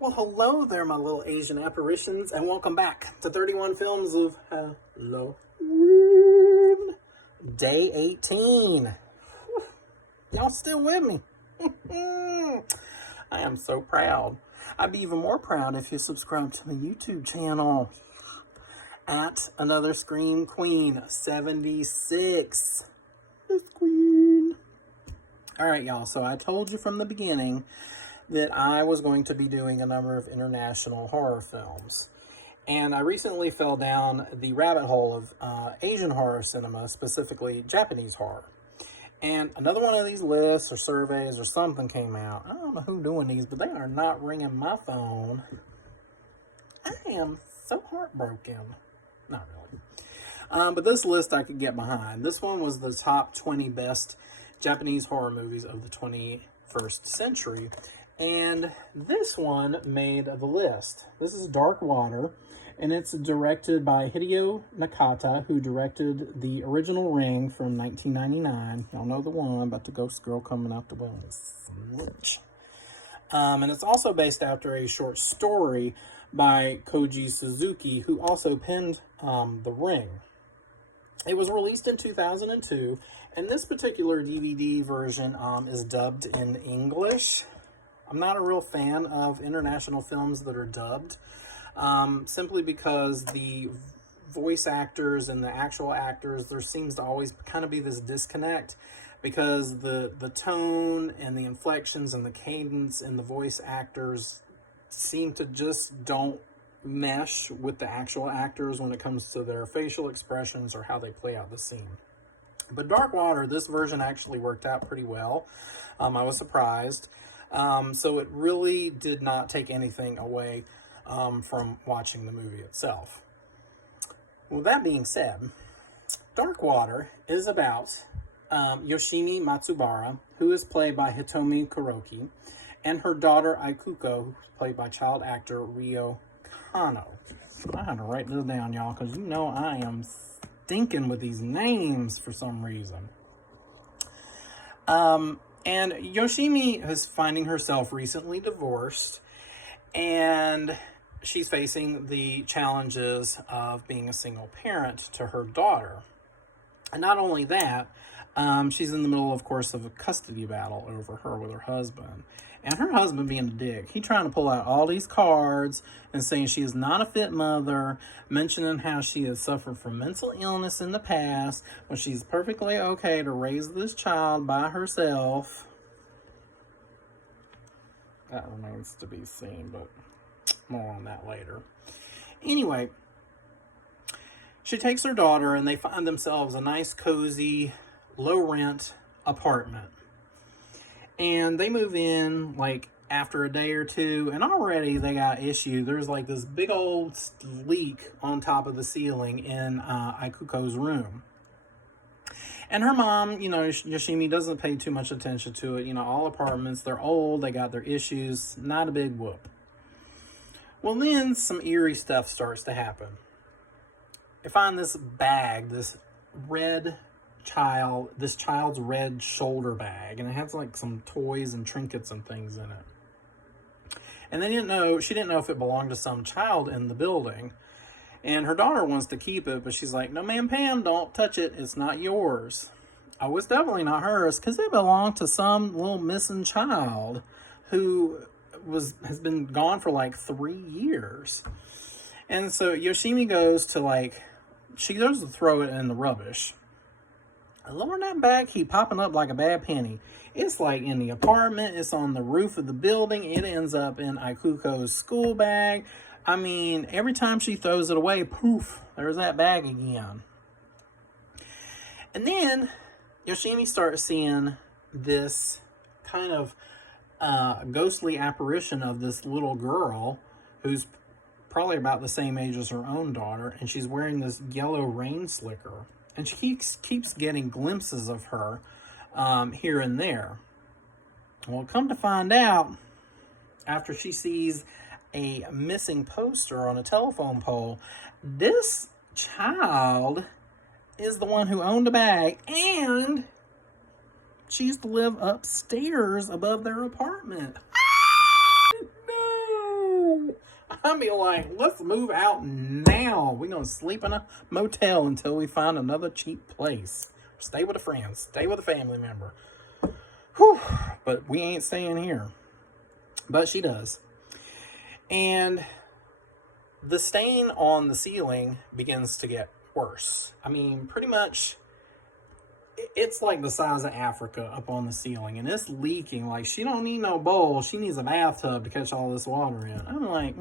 Well, hello there, my little Asian apparitions, and welcome back to 31 Films of Halloween. Day 18. Y'all still with me? I am so proud. I'd be even more proud if you subscribe to the YouTube channel at Another Scream Queen 76. This queen. Alright, y'all, so I told you from the beginning that I was going to be doing a number of international horror films. And I recently fell down the rabbit hole of Asian horror cinema, specifically Japanese horror. And another one of these lists or surveys or something came out. I don't know who's doing these, but they are not ringing my phone. I am so heartbroken. Not really. But this list I could get behind. This one was the top 20 best Japanese horror movies of the 21st century. And this one made the list. This is Dark Water, and it's directed by Hideo Nakata, who directed the original Ring from 1999. Y'all know the one about the ghost girl coming out the wings. And it's also based after a short story by Koji Suzuki, who also penned The Ring. It was released in 2002, and this particular DVD version is dubbed in English. I'm not a real fan of international films that are dubbed, simply because the voice actors and the actual actors, there seems to always kind of be this disconnect, because the tone and the inflections and the cadence and the voice actors seem to just don't mesh with the actual actors when it comes to their facial expressions or how they play out the scene. But Dark Water, this version actually worked out pretty well. I was surprised. So it really did not take anything away from watching the movie itself. Well, that being said, Dark Water is about Yoshimi Matsubara, who is played by Hitomi Kuroki, and her daughter Aikuko, who's played by child actor Ryo Kano. I had to write this down, y'all, because you know I am stinking with these names for some reason. And Yoshimi is finding herself recently divorced, and she's facing the challenges of being a single parent to her daughter. And not only that, she's in the middle, of course, of a custody battle over her with her husband. And her husband being a dick. He's trying to pull out all these cards and saying she is not a fit mother, mentioning how she has suffered from mental illness in the past, when she's perfectly okay to raise this child by herself. That remains to be seen, but more on that later. Anyway, she takes her daughter and they find themselves a nice, cozy, low-rent apartment. And they move in, like, after a day or two, and already they got issue. There's, like, this big old leak on top of the ceiling in Aikuko's room. And her mom, you know, Yoshimi, doesn't pay too much attention to it. You know, all apartments, they're old, they got their issues, not a big whoop. Well, then some eerie stuff starts to happen. They find this bag, this child's red shoulder bag, and it has like some toys and trinkets and things in it. And she didn't know if it belonged to some child in the building. And her daughter wants to keep it, but she's like, no, ma'am, Pam, don't touch it. It's not yours. Oh, it's definitely not hers, because it belonged to some little missing child who has been gone for like 3 years. And so Yoshimi goes to throw it in the rubbish. Lord, that bag keep popping up like a bad penny. It's like in the apartment, it's on the roof of the building, it ends up in Aikuko's school bag. I mean, every time she throws it away, poof, there's that bag again. And then Yoshimi starts seeing this kind of ghostly apparition of this little girl who's probably about the same age as her own daughter, and she's wearing this yellow rain slicker. And she keeps getting glimpses of her here and there. Well, come to find out, after she sees a missing poster on a telephone pole, this child is the one who owned the bag, and she used to live upstairs above their apartment. No! I'd be like, let's move out now. We're going to sleep in a motel until we find another cheap place. Stay with a friend. Stay with a family member. Whew. But we ain't staying here. But she does. And the stain on the ceiling begins to get worse. I mean, pretty much, it's like the size of Africa up on the ceiling. And it's leaking. Like, she don't need no bowl. She needs a bathtub to catch all this water in. I'm like,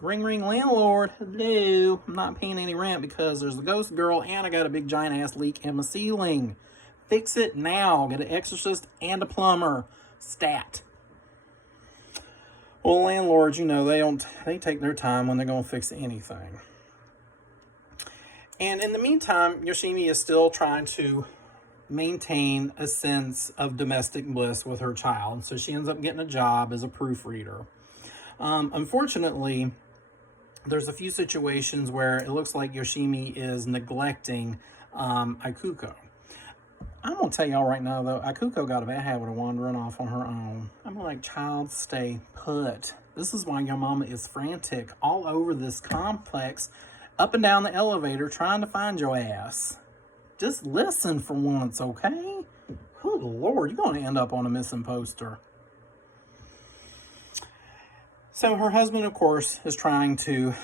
ring, ring, landlord. Hello. I'm not paying any rent because there's a ghost girl and I got a big giant ass leak in my ceiling. Fix it now. Get an exorcist and a plumber. Stat. Well, landlords, you know, they take their time when they're going to fix anything. And in the meantime, Yoshimi is still trying to maintain a sense of domestic bliss with her child. So she ends up getting a job as a proofreader. Unfortunately, there's a few situations where it looks like Yoshimi is neglecting Ikuko. I'm going to tell y'all right now, though, Ikuko got a bad habit of wandering off on her own. I'm like, child, stay put. This is why your mama is frantic all over this complex, up and down the elevator, trying to find your ass. Just listen for once, okay? Good Lord, you're going to end up on a missing poster. So her husband, of course, is trying to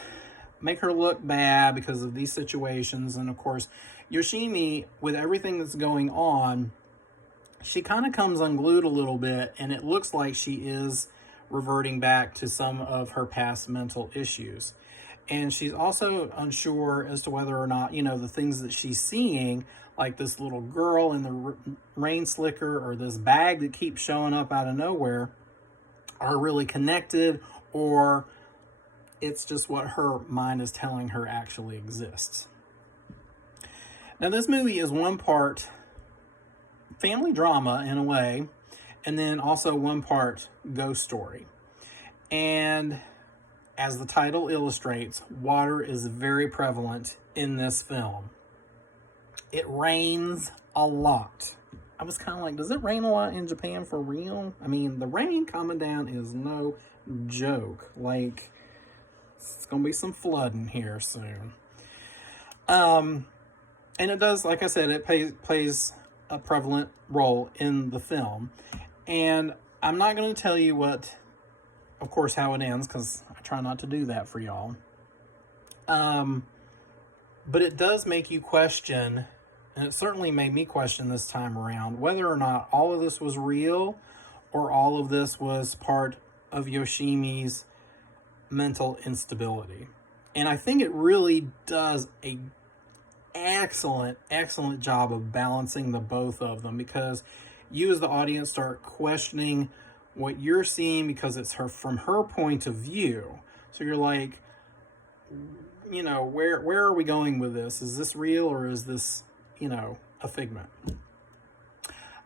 make her look bad because of these situations. And, of course, Yoshimi, with everything that's going on, she kind of comes unglued a little bit, and it looks like she is reverting back to some of her past mental issues. And she's also unsure as to whether or not, you know, the things that she's seeing, like this little girl in the rain slicker or this bag that keeps showing up out of nowhere, are really connected, or it's just what her mind is telling her actually exists. Now, this movie is one part family drama in a way, and then also one part ghost story. And as the title illustrates, water is very prevalent in this film. It rains a lot. I was kind of like, does it rain a lot in Japan for real? I mean, the rain coming down is no joke. Like, it's going to be some flooding here soon. And it does, like I said, it plays a prevalent role in the film. And I'm not going to tell you what, of course, how it ends, because I try not to do that for y'all. But it does make you question, and it certainly made me question this time around, whether or not all of this was real or all of this was part of Yoshimi's mental instability. And I think it really does a excellent job of balancing the both of them, because you as the audience start questioning what you're seeing because it's from her point of view. So you're like, you know, where are we going with this? Is this real or is this, you know, a figment?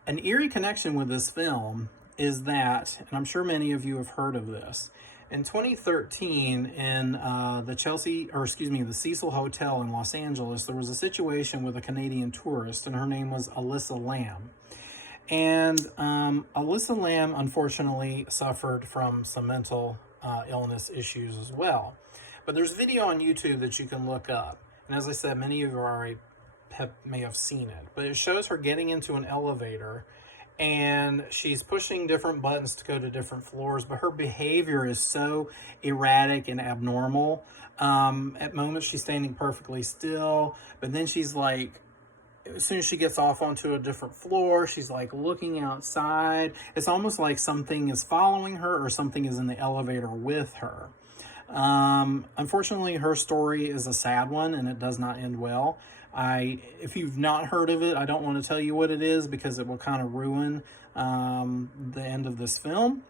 An eerie connection with this film is that, and I'm sure many of you have heard of this, in 2013, in the Cecil Hotel in Los Angeles, there was a situation with a Canadian tourist, and her name was Alyssa Lamb. And Alyssa Lamb, unfortunately, suffered from some mental illness issues as well. But there's video on YouTube that you can look up. And as I said, many of you already may have seen it. But it shows her getting into an elevator, and she's pushing different buttons to go to different floors, but her behavior is so erratic and abnormal. At moments, she's standing perfectly still, but then she's like, as soon as she gets off onto a different floor, she's like looking outside. It's almost like something is following her or something is in the elevator with her. Unfortunately, her story is a sad one, and it does not end well. If you've not heard of it, I don't want to tell you what it is because it will kind of ruin the end of this film.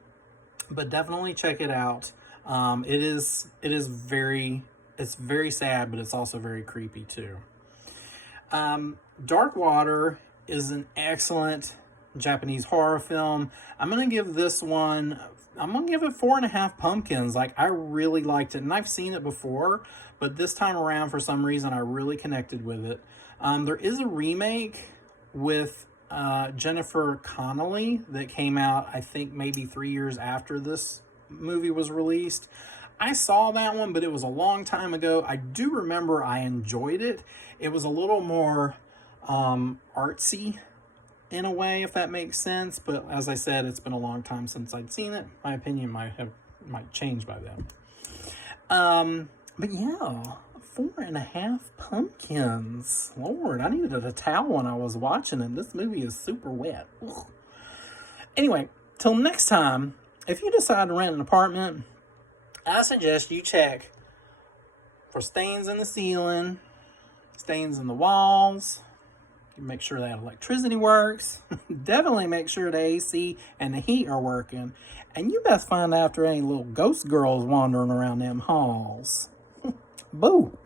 But definitely check it out. It's very sad, but it's also very creepy too. Dark Water is an excellent Japanese horror film. I'm going to give this one, I'm going to give it 4.5 pumpkins. Like, I really liked it, and I've seen it before, but this time around, for some reason, I really connected with it. There is a remake with Jennifer Connelly that came out, I think, maybe 3 years after this movie was released. I saw that one, but it was a long time ago. I do remember I enjoyed it. It was a little more artsy in a way, if that makes sense. But as I said, it's been a long time since I'd seen it. My opinion might change by then. But yeah, 4.5 pumpkins. Lord, I needed a towel when I was watching it. This movie is super wet. Ugh. Anyway, till next time, if you decide to rent an apartment, I suggest you check for stains in the ceiling, stains in the walls. You make sure that electricity works. Definitely make sure the AC and the heat are working. And you best find out if there ain't little ghost girls wandering around them halls. Boo!